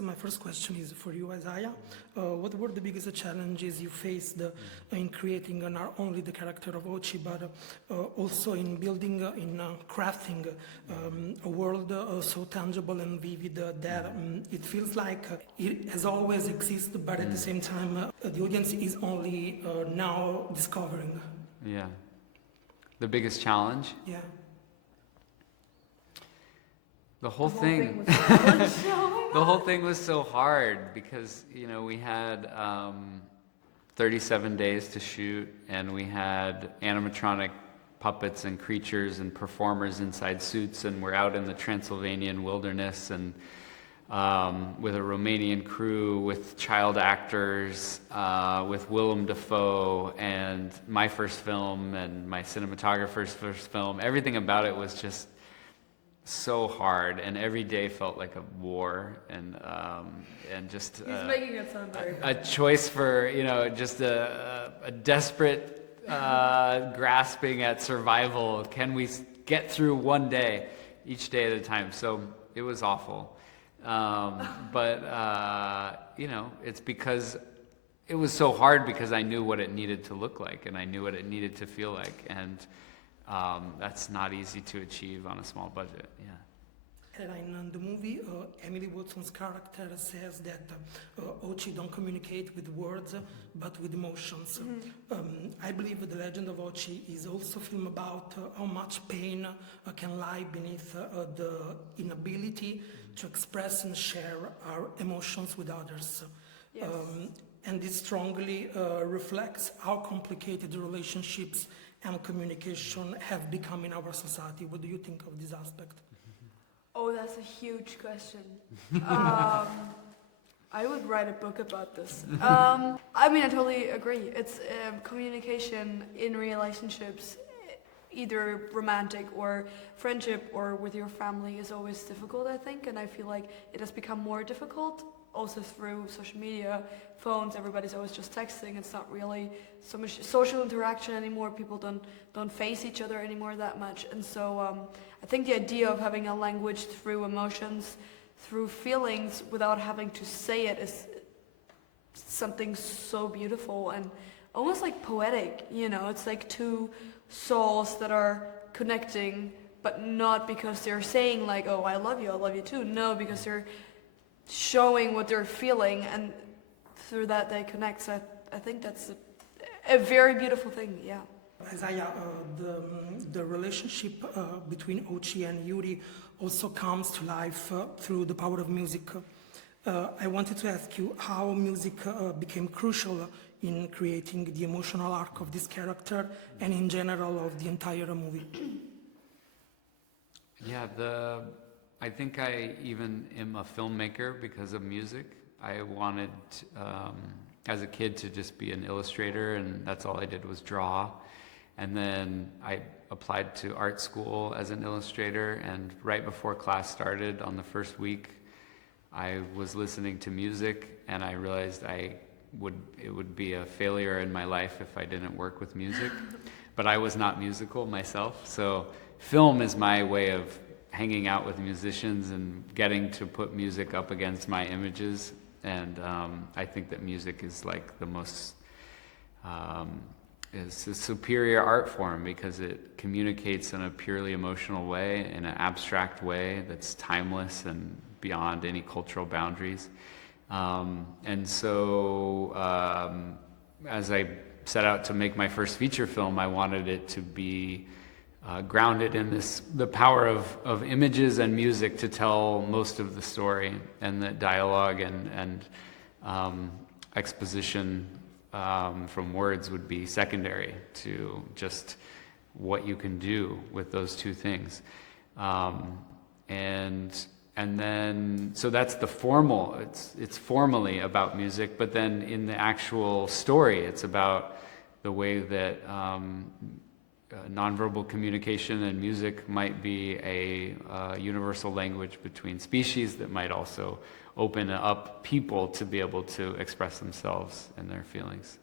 My first question is for you, Isaiah. What were the biggest challenges you faced in creating not only the character of Ochi, but also in building, in crafting a world so tangible and vivid that it feels like it has always existed, but at the same time, the audience is only now discovering? Yeah. The biggest challenge? Yeah. The whole thing the whole thing was so hard because, we had 37 days to shoot, and we had animatronic puppets and creatures and performers inside suits, and we're out in the Transylvanian wilderness and with a Romanian crew, with child actors, with Willem Dafoe, and my first film and my cinematographer's first film. Everything about it was just so hard, and every day felt like a war, and just He's making it sound very a choice for just a desperate grasping at survival. Can we get through one day, each day at a time? So it was awful, but it's because it was so hard because I knew what it needed to look like, and I knew what it needed to feel like, and that's not easy to achieve on a small budget. Yeah. In the movie, Emily Watson's character says that Ochi don't communicate with words, but with emotions. I believe The Legend of Ochi is also a film about how much pain can lie beneath the inability to express and share our emotions with others. Yes. And this strongly reflects how complicated relationships and communication have become in our society. What do you think of this aspect? Oh, that's a huge question. I would write a book about this. I totally agree. It's communication in relationships, either romantic or friendship or with your family, is always difficult, I think. And I feel like it has become more difficult also through social media, phones. Everybody's always just texting. It's not really so much social interaction anymore. People don't face each other anymore that much. And so I think the idea of having a language through emotions, through feelings, without having to say it is something so beautiful and almost like poetic. It's like two souls that are connecting, but not because they're saying like, oh, I love you too. No, because they're showing what they're feeling, and through that they connect. So I think that's a very beautiful thing. Yeah. Isaiah, the relationship between Ochi and Yuri also comes to life through the power of music. I wanted to ask you how music became crucial in creating the emotional arc of this character and in general of the entire movie. Yeah, I think I even am a filmmaker because of music. I wanted, as a kid, to just be an illustrator, and that's all I did was draw. And then I applied to art school as an illustrator, and right before class started on the first week, I was listening to music, and I realized it would be a failure in my life if I didn't work with music. But I was not musical myself, so film is my way of hanging out with musicians and getting to put music up against my images. And I think that music is like the most is a superior art form because it communicates in a purely emotional way, in an abstract way that's timeless and beyond any cultural boundaries. And so as I set out to make my first feature film, I wanted it to be grounded in the power of images and music to tell most of the story, and that dialogue and exposition from words would be secondary to just what you can do with those two things. And then, so that's the formal, it's formally about music, but then in the actual story, it's about the way that nonverbal communication and music might be a universal language between species that might also open up people to be able to express themselves and their feelings.